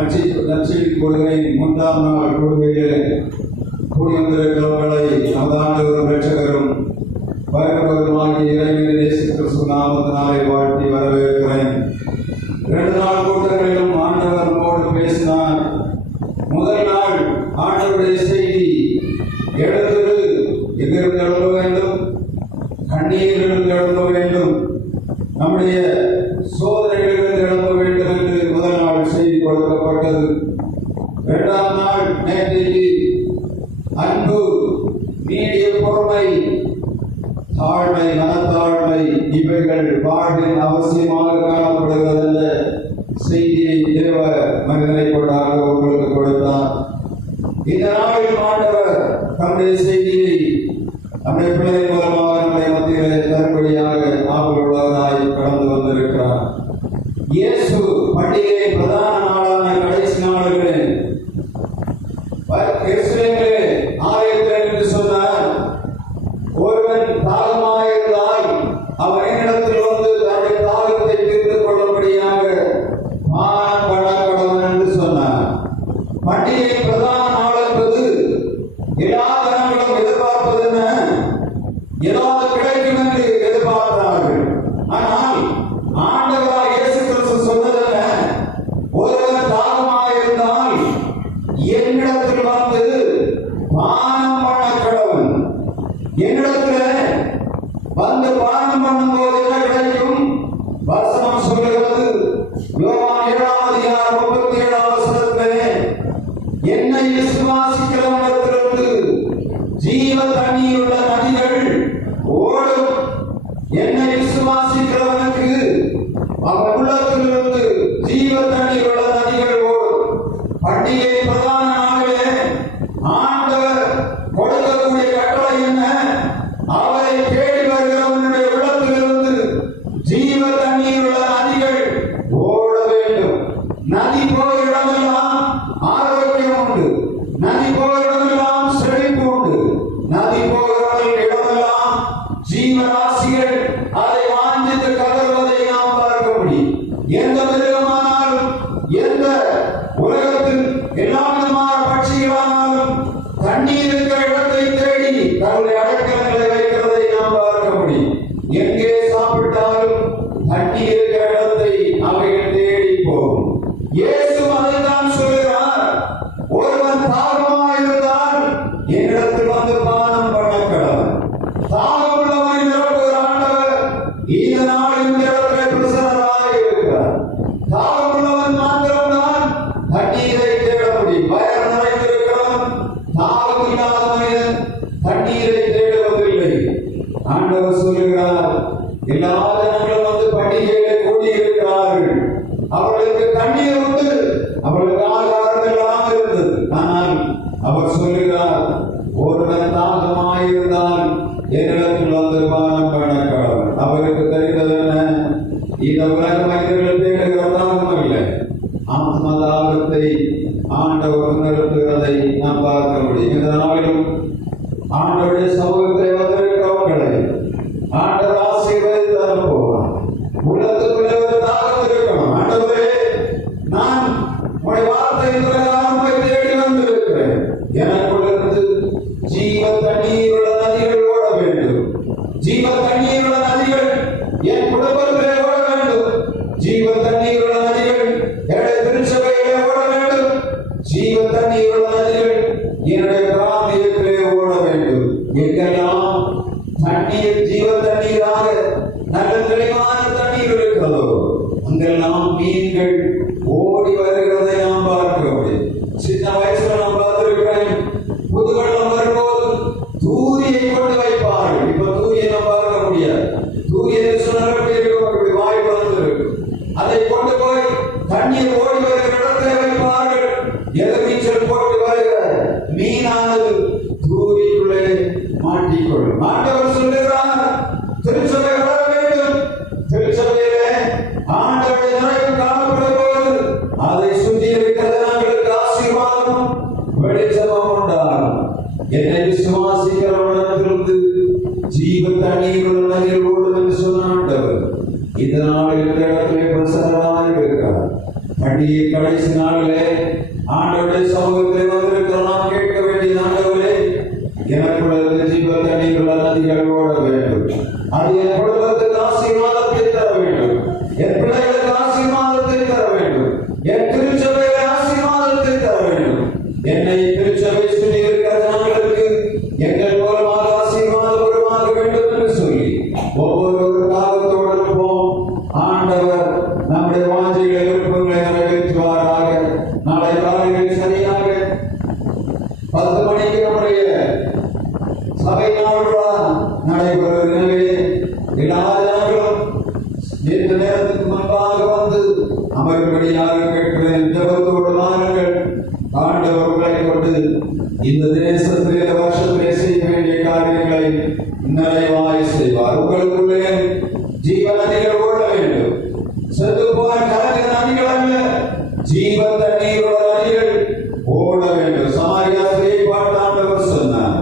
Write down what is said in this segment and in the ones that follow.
நற்செய்தி கொள்கையின் 3ஆம் நாள் கொள்கையில் கூடி வந்திருக்கிறவர்களை அவதாண்டவரும் இரட்சகரும் பரம்பருமாகிய இறைவனின் இயேசு கிறிஸ்து நாமத்தினாலே வாழ்த்தி வரவேற்கிறேன். 2 நாள் கூட்டங்களிலும் ஆண்டவர் நம்மோடு பேசினார். முதல் நாள் ஆண்டவருடைய செய்தி, எழுந்து எங்கிருந்து எழுத வேண்டும், கண்ணீரிலிருந்து எழுத வேண்டும், நம்முடைய சோதனைகளிலிருந்து எழுத வேண்டும் என்று முதல் நாள் செய்தி கொடுக்கப்பட்டது. 2ஆம் நாள் நேற்றைக்கு அன்பு, நீடிய பொறுமை, தாழ்மை, மனத்தாழ்மை இவைகள் வாழ்வின் அவசியமாக காணப்படுகிறது என்ற செய்தியை தேவ மனிதனை கொண்டாக உங்களுக்கு கொடுத்தார். இந்த நாளில் ஆண்டவர் தம்முடைய செய்தியை நம்முடைய பிள்ளை மூலமாக நம்முடைய மத்தியிலே தரும்படியாக ஆவலுள்ளவராய் கடந்து வந்திருக்கிறார். இயேசு பண்டிகை பிரதான நாளான கடைசி நாடுகளில் ஆலயத்தில் என்று சொன்னார், ஒருவன் தாகமாயிருந்தால் அவன் என்னிடத்தில் வந்து தன்னுடைய தாகத்தை தீர்த்து கொள்ளும்படியாக பானம் பண்ண கடவன் என்று சொன்னார். பண்டிகை பிரதான நாள் என்பது எல்லா ஜனங்களும் எதிர்பார்ப்பது என்ன? ஏதாவது கிடைக்கும் என்று எதிர்பார்க்கிறார்கள். ஆனால் ஆண்டவராய் இயேசு கிறிஸ்து சொன்னதல்ல, ஒருவன் தாகமாயிருந்தால் என்னிடத்தில் வந்து பானம் பண்ண கடவன். என்னிடத்தில் வந்து பானம் பண்ணும் போது என்ன கிடைக்கும்? வசனம் சொல்லுகிறது, யோவான் 7ஆம் அதிகாரம் 37ஆம் வசனத்திலே, என்னை விசுவாசிக்கிறவனிடத்திலிருந்து ஜீவ தண்ணீருள்ள நதிகள் ஓடும். என்னை விசுவாசிக்கிறவனுக்கு அவன் உள்ளத்திலிருந்து ஜீவ தண்ணீருள்ள நதிகள் ஓடும். பண்டிகை பிரதான நாளிலே ஆண்டவர் கொடுக்கக்கூடிய கட்டளை என்ன? அவரை தேடி வருகிறவனுடைய உள்ளத்திலிருந்து ஜீவ தண்ணீருள்ள நதிகள் ஓட வேண்டும். நதி போகிற இடமெல்லாம் ஆரோக்கியம் உண்டு, நதி போகிற இடமெல்லாம் செழிப்பு உண்டு, நதி போகிற இடமெல்லாம் ஜீவராசிகள் அதை வாஞ்சித்து கதறுவதை நாம் பார்க்க முடியும். எந்த மிருகமானாலும், எந்த உலகத்தில் எல்லா விதமான பட்சிகளானாலும் தண்ணீர் இருக்கிற இடத்தை தேடி தன்னுடைய அடக்கங்களை வைக்கிறதை நாம் பார்க்க முடியும். எங்கே சாப்பிட்டாலும் தண்ணீர் இருக்கிற இடத்தை அவைகள் தேடி போகும். இயேசு அதைத்தான் சொல்கிறார், ஒருவன் தாகமாயிருந்தால் என்னிடத்தில் வந்து பானம் பண்ண கடவன். தாகம் உள்ளவனை நிரப்புகிற ஆண்டவர் இந்த நாள் இந்த இடத்திலே பிரசன்னராக இருக்கிறார். தாகம் உள்ளவன் மாத்திரம்தான் தண்ணீரை தேட முடியும். வயறு நிறைந்திருக்கிறவன், தாகம் இல்லாத மனிதன் தண்ணீரை தேடுவதில்லை. ஆண்டவர் சொல்லுகிறார், எல்லா ஜனங்களும் வந்து பண்டிகையிலே கூடியிருக்கிறார்கள். அவர்களுக்கு தண்ணீர் உண்டு, அவர்களுக்கு ஆகாரம் எல்லாம் இருந்தது. ஆனால் அவர் சொல்லுகிறார், ஒருவன் தாகமாயிருந்தால் என்னிடத்தில் வந்து பானம் பண்ண கடவன். அவருக்கு தெரிந்தது என்ன? இந்த உலக மனிதர்கள் தேடுகிற தாகம் இல்லை, ஆத்ம தாகத்தை ஆண்டவர் நிறுத்துகிறதை நாம் பார்க்க முடியும். இந்த நாளிலும் ஆண்டவருடைய சமூகத்தை வந்திருக்கிறவர்களை ஆண்டவர் ஆசீர்வதித்து அனுப்புவார். உள்ளத்துக்குள்ளே ஒரு தாகம் இருக்கணும். ஆண்டவரே, நான் உடைய வார்த்தை பிரகாரமாய் தேடி வந்திருக்கிறேன். எனக்குள்ளிருந்து ஜீவ தண்ணீருள்ள நதிகள் ஓட வேண்டும். ஜீவ தண்ணீருள்ள நதிகள் என் குடும்பத்திலே ஓட வேண்டும். ஜீவ தண்ணீருள்ள நதிகள் என்னுடைய திருச்சபையிலே ஓட வேண்டும். ஜீவ தண்ணீருள்ள நதிகள் என்னுடைய பிராந்தியத்திலே ஓட வேண்டும். எங்கெல்லாம் தண்ணீர் ஜீவ தண்ணீராக நல்ல தெளிவான தண்ணீர் இருக்கிறதோ அங்கெல்லாம் மீன்கள் ஓடி வருகிறதை நாம் பார்க்க முடியும். சின்ன வயசுல நாம் பார்த்திருக்கிறேன், புதுவெள்ளம் வரும்போது தூரியை கொண்டு வைப்பார்கள். இப்ப தூரியை நாம் பார்க்க முடியாது. தூரியை சொன்னபடி வாய் வந்திருக்கு. அதை கொண்டு போய் தண்ணீர் ஓடி வருகிற இடத்தை வைப்பார்கள். எதிர்நீச்சல் போட்டு வருகிற மீனானது தூரிக்குள்ளே மாட்டிக்கொள்ளும். ஆண்டவர் சொல்லுகிறார், திருச்சபை வளர வேண்டும். திருச்சபையிலே ஆண்டவருடைய நிறைவு காணப்படும் போது அதை சுற்றி இருக்கிற ஜனங்களுக்கு ஆசீர்வாதம், வெளிச்சமும் உண்டாகும். என்னை விசுவாசிக்கிறவனிடத்திலிருந்து ஜீவ தண்ணீருள்ள நதிகள் ஓடும் என்று சொன்ன ஆண்டவர் இந்த நாளில் இந்த இடத்திலே பிரசன்னராக இருக்கிறார். பண்டிகை கடைசி நாளிலே ஆண்டவருடைய சமூகத்தில் வந்திருக்கிற நாம் கேட்க வேண்டிய ஆண்டவரே, எனக்குள்ள ஜீவ தண்ணீருள்ள நதிகள் ஓட வேண்டும். அது என் குடும்பத்துக்கு ஆசீர்வாதத்தை தர வேண்டும். என் பிள்ளைகளுக்கு ஆசீர்வாதத்தை தர வேண்டும். என் திருச்சபையை ஆசீர்வாதத்தை தர வேண்டும். என்னை திருச்சபை சொல்லி இருக்கிற ஜனங்களுக்கு எங்கள் மூலமாக ஆசீர்வாதம் உருவாக வேண்டும் என்று சொல்லி ஒவ்வொரு தாகத்தோடு இருப்போம். ஆண்டவர் நம்முடைய வாஞ்சைகளை விருப்பங்களை நிறைவேற்றுவாராக. நாளை காலையில் சரியாக 10 மணிக்கு நம்முடைய சபை நாளுடா நடைபெறுகிறது. எல்லா ஜனங்களும் இந்த நேரத்துக்கு முன்பாக வந்து அமரும்படியாக கேட்கிறேன். ஜெபத்தோடு வாருங்கள். ஆண்டவர்களை கொண்டு இந்த தேசத்திலே வருஷத்திலே செய்ய வேண்டிய காரியங்களை நிறைவாய் செய்வார். உங்களுக்குள்ளே ஜீவ நதிகள் ஓட வேண்டும். செத்து போன கலங்க நதிகள் அல்ல, ஜீவ தண்ணீரோட நதிகள் ஓட வேண்டும். சமாரியா ஸ்திரீயை பார்த்து ஆண்டவர் சொன்னார்,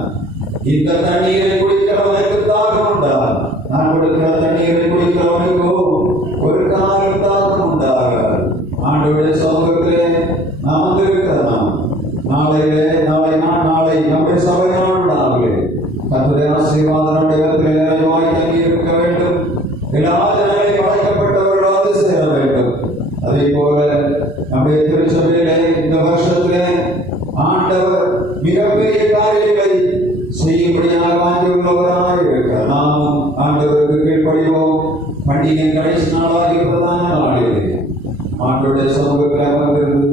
இந்த தண்ணீரை குடிக்கிறவனுக்கு தாகம் உண்டார். நான் கொடுக்கிற தண்ணீரை குடிக்கிறவனுக்கோ ஒரு காலம் தாகம் உண்டாக. ஆண்டவருடைய சமூகத்திலே நாம் வந்திருக்கிறோம். நாளை நம்முடைய சபை நாளாகவே கர்த்தருடைய ஆசீர்வாதம் நிறைவாய் தங்கி இருக்க வேண்டும். எல்லா ஜனங்களையும் படைக்கப்பட்டவர்களாவது சேர வேண்டும். அதே போல நம்முடைய திருச்சபையிலே இந்த வருஷத்திலே ஆண்டவர் மிகப்பெரிய காரியங்களை செய்யும்படியாக வாஞ்சியுள்ளவராக இருக்கிறார். நாமும் ஆண்டவருக்கு கீழ்ப்படிவோம். பண்டிகை கடைசி நாளாகி பிரதான நாளிலே ஆண்டவருடைய சமூகத்தில் அமர்ந்திருந்து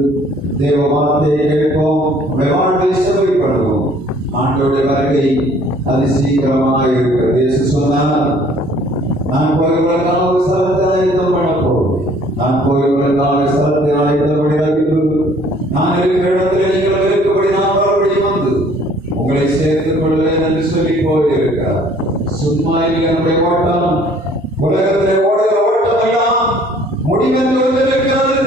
தேவ வார்த்தையை கேட்போம். வாழ்வை செவைப்படுவோம். ஆண்டவருடைய வருகை அது சீக்கிரமாக இருக்கிறது. இயேசு சொன்னார், நான் போய் உங்களுக்கான ஒரு ஸ்தலத்தை ஆயத்தம் பண்ண போகிறேன். நான் போய் உங்களுக்கான ஸ்தலத்தை ஆயத்தப்படி நான் இருக்கிற இடத்துல நீங்கள் இருக்கும்படி நான் மறுபடியும் வந்து உங்களை சேர்த்துக் கொள்வேன் என்று சொல்லி போயிருக்கிறார். சும்மா இல்லை நம்முடைய ஓட்டம். உலகத்திலே ஓடுகிற ஓட்டம் எல்லாம் முடிவென்று இருக்கிறது.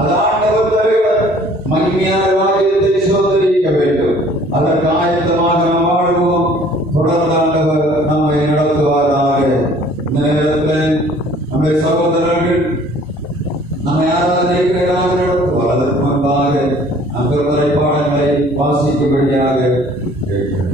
அது ஆண்டவர் தலைவர் மகிமையான ராஜ்யத்தை சோதரிக்க வேண்டும். அதற்கு ஆயத்தமாக நாம் வாழ்வோம். தொடர்ந்து ஆண்டவர் நம்மை நடத்துவாராக. இந்த நேரத்தில் நம்முடைய சகோதரர்கள் நம்மை ஆராதனைகளாக நடத்துவார். அதற்கு முன்பாக அந்த பாடங்களை வாசிக்கும்படியாக கேட்கிறேன்.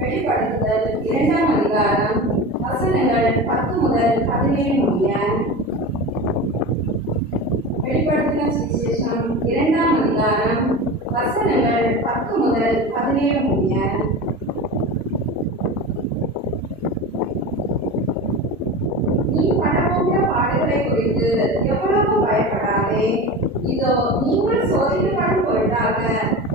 வெளிப்படுத்துதல் 2ஆம் அதிகாரம் வசனங்கள் 10 முதல் 17 முடிய. வெளிப்படுத்தின சுவிசேஷம் 2ஆம் அதிகாரம் வசனங்கள் 10 முதல் 17 முடிய. நீ படப்போகிற பாடுகளை குறித்து எவ்வளவு பயப்பட இதோ நீங்கள் சோதிக்கப்படும் பொருட்டாக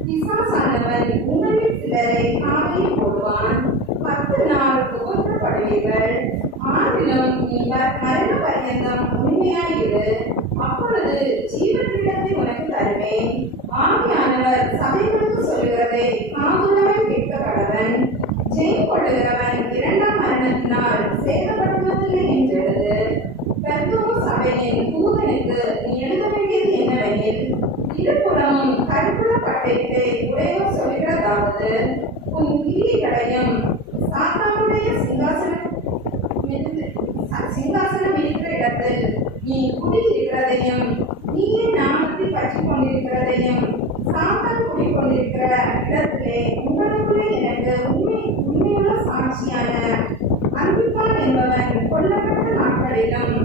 பிசாசானவன் உங்களில் சிலரை காவலில் போடுவான். 10 நாள் உபத்திரப்படுவீர்கள். ஆண்டிலும் நீ மரண பரியந்தம் உண்மையாயிரு. அப்பொழுது ஜீவக்கிரீடத்தை உனக்கு தருவேன். ஆவியானவர் சபைகளுக்கு சொல்லுகிறதை காதுள்ளவன் கேட்க கடவன். ஜெயம் கொள்ளுகிறவன் 2ஆம் மரணத்தினால் சேதப்படுவதில்லை என்றெழுது. பெர்கமு சபையின் தூதனுக்கு நீ எழுத வேண்டியது என்னவெனில், இருபுறமும் கருப்புள்ள பட்டயத்தை உடையோர் சொல்கிறதாவது, உன் கிரியைகளையும் சாத்தானுடைய சிங்காசனம் இருக்கிற இடத்தில் நீ குடியிருக்கிறதையும், நீயே நாமத்தை பற்றி கொண்டிருக்கிறதையும், சாத்தான் குடிக்கொண்டிருக்கிற இடத்திலே உங்களுக்குள்ளே எனக்கு உண்மையுள்ள சாட்சியான அன்பிப்பான் என்பவன் கொல்லப்பட்ட நாட்களிலும்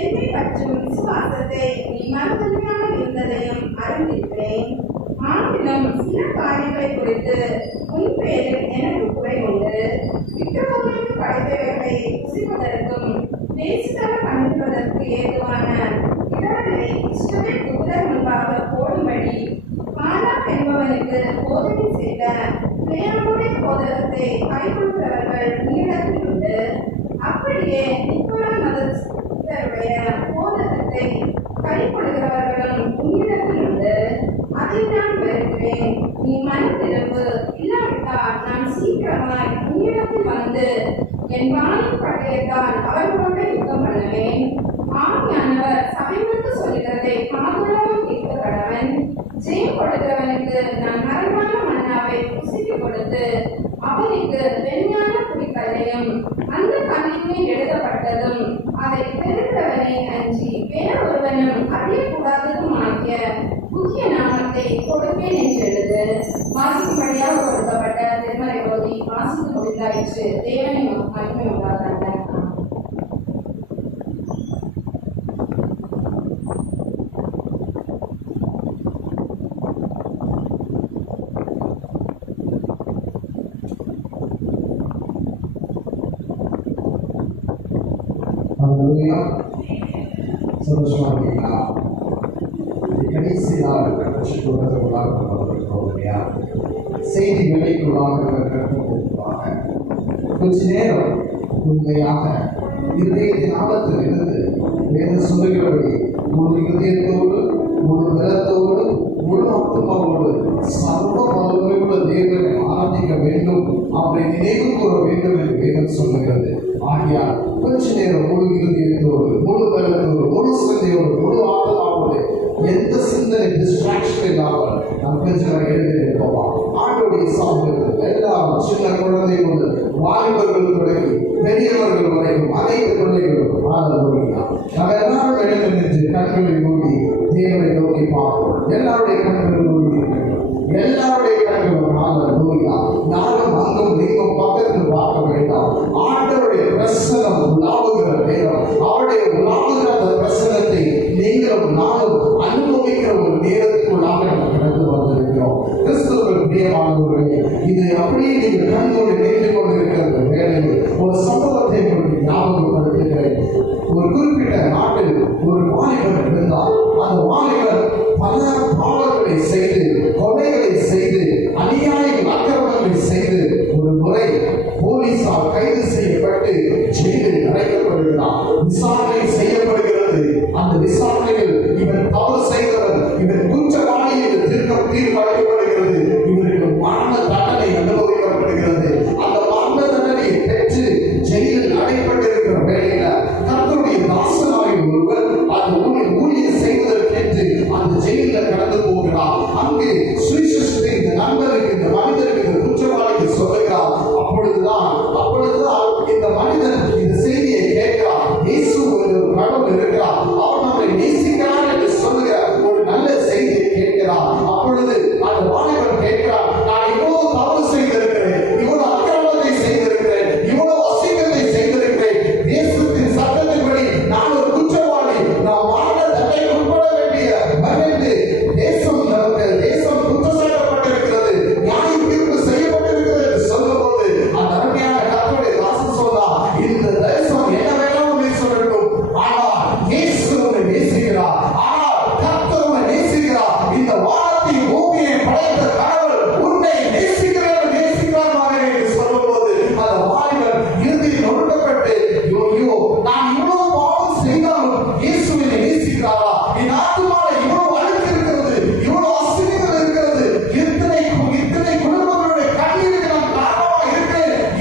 என்னை பற்றும் விசுவாசத்தை நீ மறுதலியாமல் இருந்ததையும் அறிந்திருக்கிறேன். ஆண்டிலும் சில காரியங்களை குறித்து உன் பேரில் எனக்கு குறை உண்டு. விக்கிரகங்களுக்கு படைத்தவர்களை புசிப்பதற்கும் தேசித்தர பண்ணுவதற்கு ஏதுவான இடர்களை இஷ்டமே தூதர் முன்பாக போடும்படி பாலாக் என்பவனுக்கு போதனை செய்த பிளேயாமுடைய போதகத்தை கைக்கொள்கிறவர்கள் உன்னிடத்தில் உண்டு. அப்படியே நிக்கோலா மதஸ்தருடைய போதகத்தை கைக்கொள்கிறவர்களும் உன்னிடத்தில் உண்டு. அதை நான் வெறுக்கிறேன். நீ மனம் திரும்பு, இல்லாவிட்டால் நான் சீக்கிரமாய் உன்னிடத்தில் வந்து என் வாயின் பட்டயத்தால் அவர்களோடு யுத்தம் பண்ணுவேன். ஆவியானவர் சபைகளுக்கு சொல்லுகிறதை காதுள்ளவன் கேட்க கடவன். ஜெயம் கொடுக்கிறவனுக்கு நான் மரமான மன்னாவை புசித்து கொடுத்து அவனுக்கு வெண்ஞான குடிக்கல்லையும் அந்த கல்லின் எழுதப்பட்டதும் அதை பெறுகிறவனை அன்றி வேறொருவனும் அறியக்கூடாததும் ஆகிய புதிய நாமத்தை கொடுப்பேன் என்றெழுது. வாசிக்கும்படியாக கொடுக்கப்பட்ட திருமறை போதி வாசித்து முடிந்தாயிற்று. தேவனை மகிமை உண்டாதாக. சந்தோஷமா இருக்கீங்களா? கடைசி நாள் கற்றுக்கொள்வதற்குள்ளாக இருக்கிறோம் இல்லையா? செய்தி வேலைக்குள்ளாக கற்றுக்கொள்வாங்க. கொஞ்ச நேரம் உண்மையாக இருதயத்தின் ஆழத்தில் இருந்து வேதம் சொல்லுகிறபடி முழு இருதயத்தோடு, முழு பலத்தோடு, முழு ஆத்மாவோடு சர்வ வல்லமையுள்ள தேவனை ஆராதிக்க வேண்டும், அவரை நினைவு கூற வேண்டும் என்று வேதம் சொல்லுகிறது. ஆகியால் கொஞ்ச நேரம் முழு இருதயத்தோடு, முழு பலத்தோடு, முழு சிந்தையோடு, முழு ஆத்மாவோடு, எந்த சிந்தனை டிஸ்ட்ராக்ஷன் இல்லாமல் நாம் கொஞ்ச நேரம் எழுதியிருப்போமா? ஆண்டோடைய சாப்பிடுறது எல்லாரும் சின்ன குழந்தை முதல் வாலிபர்கள் தொடங்கி பெரியவர்கள் வரைக்கும் அனைத்து பிள்ளைகளும் ஆதரவுகிறார். நாம் எல்லாரும் எழுந்து நின்று கண்களை மூடி தேவனை நோக்கி பார்ப்போம். எல்லாருடைய கண்கள் மூடி எல்லாருடைய கண்களும் ஆதரவுயா. நானும் அங்கும் நீங்கும் பக்கத்தில் பார்க்க வேண்டாம். ஆண்டவருடைய பிரசனம் உலாவுகிற நேரம், அவருடைய உலாவுகிற அந்த பிரசனத்தை நீங்களும் நானும் அனுபவிக்கிற ஒரு நேரத்துக்குள்ளாக நம்ம கடந்து வந்திருக்கிறோம். கிறிஸ்துவுக்கு பிரியமானவர்களே, இது அப்படியே நீங்கள் கண்கொண்டு நின்று கொண்டிருக்கிற வேளையில் ஒரு சம்பவத்தை உங்களுக்கு ஞாபகப்படுத்துகிறேன். ஒரு குறிப்பிட்ட நாட்டில் ஒரு வாலிபர் இருந்தார். அந்த வாலிபர் பல பாவங்களை செய்து, கொலைகளை செய்து, அநியாயங்கள் அக்கிரமங்களை செய்து ஒரு முறை போலீசார் கைது செய்யப்பட்டு ஜெயிலில் அடைக்கப்படுகிறார். விசாரணை செய்யப்படுகிறது. அந்த விசாரணையில் இவன் தவறு செய்தவர், இவன் குற்றவாளி என்று தீர்ப்பளிக்கப்படுகிறது. இவருக்கு மரண தண்டனை அனுபவிக்கப்படுகிறது. அந்த மரண தண்டனையை பெற்று இவ்வளவு அழுக்கு இருக்கிறது, இவ்வளவு அசிங்கங்கள் இருக்கிறது, இத்தனை குடும்பங்களுடைய கண்ணீருக்கு நாம் காரணமா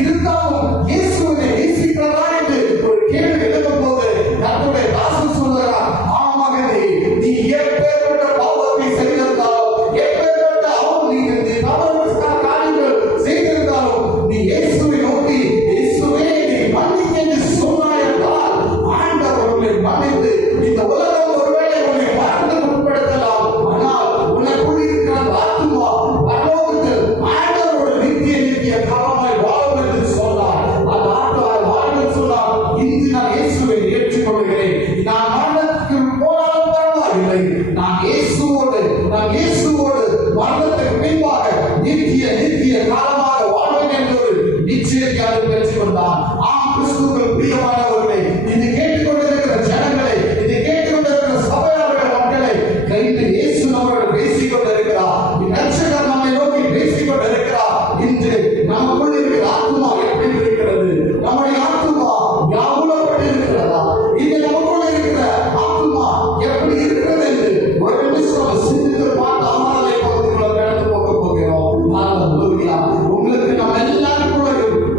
இருந்தாலும் இயேசுவை நேசிக்கிறதா என்று ஒரு கேள்வி எழுதும் போது நம்முடைய தாசன் சொல்லுகிறார், ஆமாகவே நீ எப்பேற்பட்ட பாவத்தை செய்திருந்தாலும், எப்பேற்பட்ட நீ தவறு காரியங்கள் செய்திருந்தாலும், நீ இயேசுவை நோக்கி இயேசுவே நீ மன்னிக்க என்று சொன்னாய் என்றால் ஆண்டவர் உன்னை மன்னித்து இந்த உலகம் ஒருவேளை உன்னை மரணத்தை உட்படுத்தலாம், ஆனால் உனக்குள் இருக்கிற ஆத்துமா பரலோகத்தில் ஆண்டவரோட நித்திய காலமாய் வாழும் என்று சொன்னார். அந்த ஆண்டவர் வாழும் சொன்னார், இன்று நான் இயேசுவை ஏற்றுக்கொள்கிறேன், நான் மரணத்துக்கு போனாலும் பரவாயில்லை, நான் இயேசுவோடு மரணத்துக்கு பின்பாக நித்திய காலமாக வாழ்வேன் என்று ஒரு நிச்சயத்தை அவர் பெற்றுக் கொண்டார். ஆம் கிறிஸ்துவுக்கு பிரியமானவர்களே, இதை கேட்டுக்கொண்டிருக்கிற ஜனங்களை, இதை கேட்டுக்கொண்டிருக்கிற சபையாளர்கள் மக்களை, கையில் இயேசு நம்மளோடு பேசிக் கொண்டிருக்கிறார், இரட்சகர் நம்மை நோக்கி பேசிக் கொண்டிருக்கிறார். இன்று நமக்குள் இருக்கிற ஆத்துமா எப்படி இருக்கிறது? நம்முடைய ஆத்துமா யாவுலப்பட்டு இருக்கிறதா? இன்று நமக்குள்ள இருக்கிற ஆத்துமா எப்படி இருக்கிறது என்று ஒரு நிமிஷம் சிந்தித்து பார்த்து அமரலை பகுதிகளை கடந்து போக போகிறோம். ஹல்லேலூயா. உங்களுக்கு நம்ம எல்லாருக்குள்ள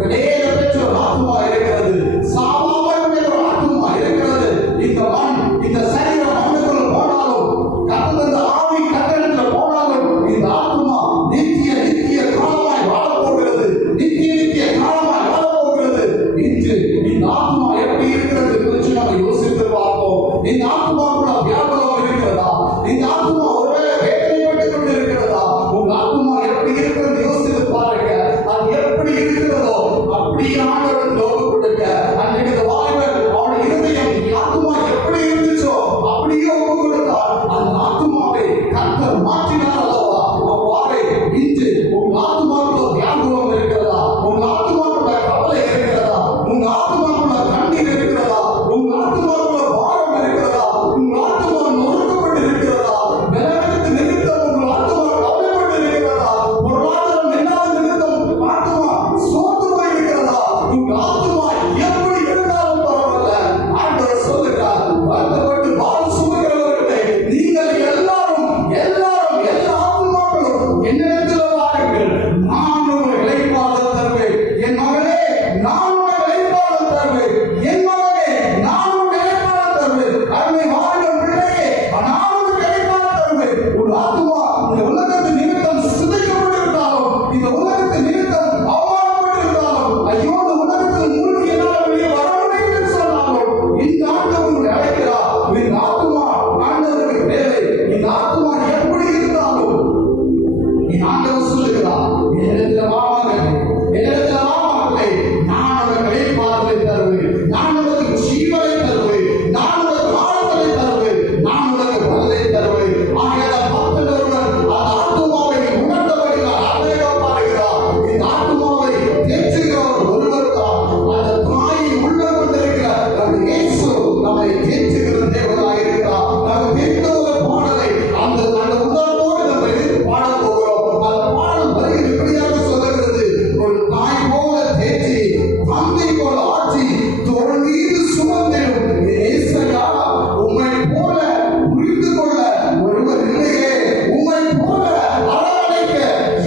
இடையில பெற்ற ஒரு ஆத்துமா இருக்கிறது, சாவாமல் ஒரு ஆத்துமா இருக்கிறது. இந்த மண், இந்த சரீரம் மண்ணுக்குள்ள போனாலும், கத்தந்த ஆவி கத்தரில் போனாலும், இந்த ஆத்துமா நித்திய காலமாய் வாழப்போகிறது, நித்திய காலமாய் வாழப்போகிறது. இன்று இந்த ஆத்துமா எப்படி இருக்கிறது கொஞ்சம் நம்ம யோசித்து பார்ப்போம். இந்த ஆத்துமாக்குள்ள வியாபாரம் இருக்கிறதா? இந்த ஆத்துமா ஒருவேளை வேதனைப்பட்டுக் கொண்டு இருக்கிறதா? உங்க ஆத்துமா எப்படி இருக்கிறது யோசித்து பாருங்க. அது எப்படி இருக்கிறதோ அப்படியே ஆண்டவருக்கு லோகம் கொடுக்க. அன்றைக்கு இந்த வாலிபர் அவருடைய இருதயம் ஆத்துமா எப்படி இருந்துச்சோ அப்படியே ஒப்பு கொடுத்தார். அந்த ஆத்துமாவை கர்த்தர் மாற்றினார் அல்லவா? அவ்வாறே இன்று உங்க ஆத்துமாக்குள்ள வியாபாரம் இருக்கிறதா? உங்க ஆத்துமாக்குள்ள கவலை இருக்கிறதா? உங்க ஆத்துமாக்குள்ள கண்ணீர் இருக்கிறதா? உங்க ஆத்துமாக்குள்ள பாரம் இருக்கிறதா? உங்க ஆத்துமா நொறுக்கப்பட்டு இருக்கிறதா? பலவீனத்து நிமித்தம் உங்க ஆத்துமா கவலைப்பட்டு இருக்கிறதா? பொருளாதாரம் இல்லாத நிமித்தம் ஆத்துமா சோர்ந்து போய் இருக்கிறதா? உங்க ஆத்துமா எப்படி இருந்தாலும் பரவாயில்ல, ஆண்டவர் சொல்லுகிறார், வருத்தப்பட்டு பாரம் சுமக்கிறவர்களே, நீங்கள் எல்லாரும் எல்லா ஆத்துமாக்களும் என்னிடத்தில் வாருங்கள், நான் உங்களை இளைப்பாறுதல் தருவேன். என் மகனே, நான் உனக்கு இளைப்பாறுதல் தருவேன். என் மகனே, நான் உனக்கு இளைப்பாறுதல் தருவேன். அருமை வாருங்கள் பிள்ளையே, நான் உனக்கு இளைப்பாறுதல் தருவேன். ஒரு ஆத்துமா இந்த உலகத்தின் நிமித்தம் சிதைக்கப்பட்டிருந்தாலும், இந்த உலகத்தின் நிமித்தம் அவமானப்பட்டிருந்தாலும், ஐயோ இந்த உலகத்தில் மூழ்கி என்னால் வெளியே வர முடியும் என்று சொன்னாலும், இந்த ஆண்டவர் உங்களை அழைக்கிறார். இந்த ஆத்துமா ஆண்டவருக்கு தேவை. இந்த ஆத்துமா எப்படி இருந்தாலும் ஆண்டவர் சொல்லுகிறார், என்னிடத்தில் வா மகனே, என்னிடத்தில் வா மகளே, நான் உனக்கு இளைப்பாறுதலை தருவேன், நான் உனக்கு ஜீவனை தருவேன், நான் உனக்கு ஆறுதலை தருவேன், நான் உனக்கு பலனை தருவேன். ஆகையால் பக்தன் ஒருவர் அந்த ஆத்துமாவை உணர்ந்தவர்கள் அநேகம் பாருகிறார். இந்த ஆத்துமாவை தேற்றுகிறவர் ஒருவர் தான். அந்த தாயின் உள்ள கொண்டிருக்கிற நம்முடைய இயேசு நம்மை தேற்றுகிற தேவனாக இருக்கிறார். நம்ம தெரிந்த ஒரு பாடலை அந்த உணர்வோடு நம்ம எதிர்த்து பாட போகிறோம். அந்த பாடல் வரிகள் இப்படியாக சொல்லுகிறது, ஒரு தாய் போல தேற்றி, தந்தை போல ஆட்சி, தோள் மீது சுமந்திடும் ஏசையா, உம்மை போல புரிந்து கொள்ள ஒருவர் இல்லையே, உம்மை போல அரவணைக்க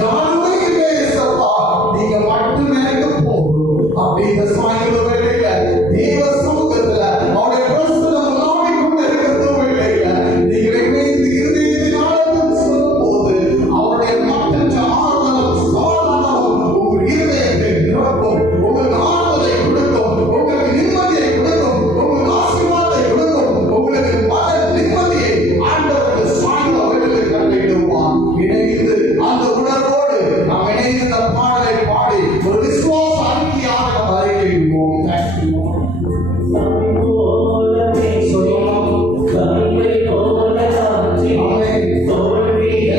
யாருமே இல்லை ஏசப்பா, நீங்க மட்டும் எனக்கு போதும். அப்படின்ற சாயங்கால வேளையில தேவ சமூகத்துல அவருடைய பிரசன்னம் முன்னாடி கொண்டு இருக்கிறதோ இல்லையா, நீங்கள் இணைந்து இருதயத்தின் ஆழத்தில் சொல்லும் போது அவருடைய மாற்றற்ற ஆறுதலும் சமாதானமும் உங்கள் இருதயத்தை நிரப்பும், உங்களுக்கு ஆறுதலை கொடுக்கும், உங்களுக்கு நிம்மதியை கொடுக்கும், உங்களுக்கு ஆசீர்வாதத்தை கொடுக்கும், உங்களுக்கு மன நிம்மதியை ஆண்டவருக்கு சாயங்கால வேளையில கண்டிடுவார். இணைந்து அந்த உணர்வோடு நாம் இணைந்து இந்த பாடலை பாடி ஒரு விசுவாச அறிக்கையாக நாம் அறிக்கையிடுவோம்.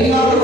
எல்லாரும்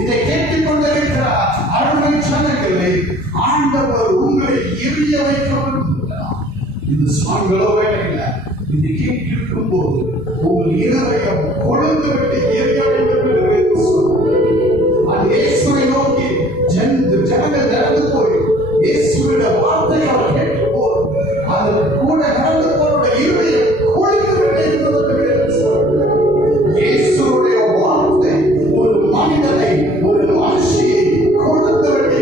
இதை கேட்டுக்கொண்டிருக்கிற அருமை ஜனங்களே, ஆண்டவர் உங்களை எரிய வைக்க விரும்புகிறார். இந்த சாங்களோ வேலையில இது கேட்டிருக்கும் போது உங்கள் இருதயம் கொழுந்து விட்டு எரிய வேண்டும் என்று சொல்லுங்கள். அது இயேசுவை நோக்கி ஜனங்கள் நடந்து போய் இயேசுவிட வார்த்தையால் கேட்டு போது அது கூட நடந்து போற இருதயம் கொழுந்து விட்டு இருந்தது என்று சொல்லுங்கள். இயேசுடைய வார்த்தை ஒரு மனிதனை ஒரு மனுஷியை கொழுந்து விட்டு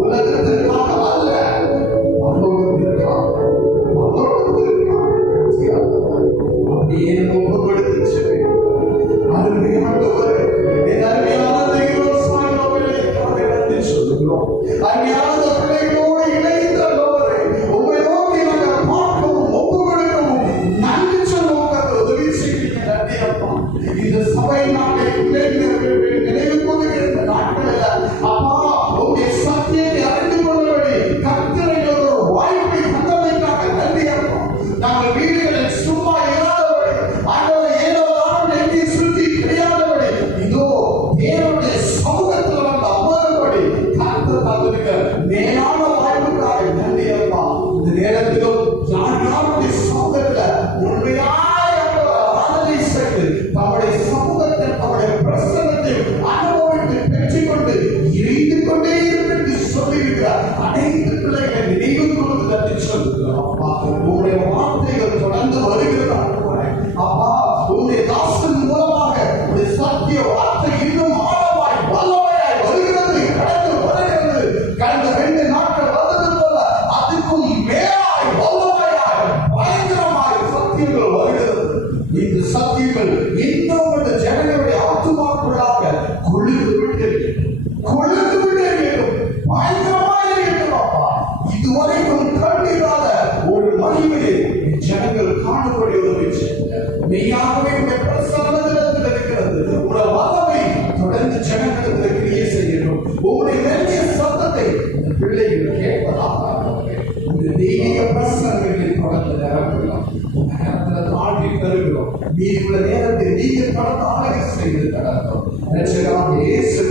உலகத்திற்காக அல்ல, பரலோகத்திற்காக அப்படியே ஒப்புக்கொடுத்து செல்வேன். அருமையானவர், என் அருமையான சொல்லுகிறோம். அருமையான பிள்ளைகளோடு இணைந்த ஆண்டவரே, உம்மை நோக்கி நாங்கள் பார்க்கவும் ஒப்புக்கொடுக்கவும் நன்றி சொல்லுவோம். உதவி செய்வீங்க. நன்றி அப்பா. இந்த சபை நாட்டை நினைவு கொள்ளுகிற நாட்களில் அப்பா உங்களுடைய சத்தியத்தை அறிந்து கொள்ளபடி கர்த்தரை ஒரு வாய்ப்பை தந்தமைக்காக நன்றி அப்பா. நாங்கள் வீடுகளில் சும்மா இராதபடி, ஆண்டவரை ஏதோ நெஞ்சை சுற்றி கிடையாதபடி, இதோ தேவனுடைய சமூகத்தில் வந்து அமரும்படி கர்த்தர் தந்திருக்க மேலான வாய்ப்புக்காக நன்றி அப்பா. இந்த நேரத்திலும் யாருடைய சமூகத்தில் உண்மையாய் ஆராதனை செய்து தம்முடைய சமூகத்தில் தம்முடைய பிரசன்னத்தில் இந்த சத்தியங்கள் இன்னும் அந்த ஜனங்களுடைய ஆத்துமாக்குள்ளாக கொழுந்து விட்டு வேண்டும். பயங்கரமாக வேண்டும் அப்பா. இதுவரைக்கும் கண்டிராத ஒரு மகிமையை ஜனங்கள் காணக்கூடிய உதவி செய்யுங்க. மெய்யாகவே உடைய பிரசன்னத்தில் இருக்கிறது. உடைய வல்லமை தொடர்ந்து ஜனங்களுக்கு கிரியை செய்யணும். உங்களுடைய நெருங்கிய சத்தத்தை இந்த பிள்ளைகள் கேட்பதாக இந்த தெய்வீக பிரசன்னங்களை தொடர்ந்து நிரப்பலாம். நேரத்தில் தாழ்த்தி தருகிறோம். நீ உள்ள நேரத்தை நீங்கள் கடந்த ஆலய செய்து கடந்தோம். இயேசு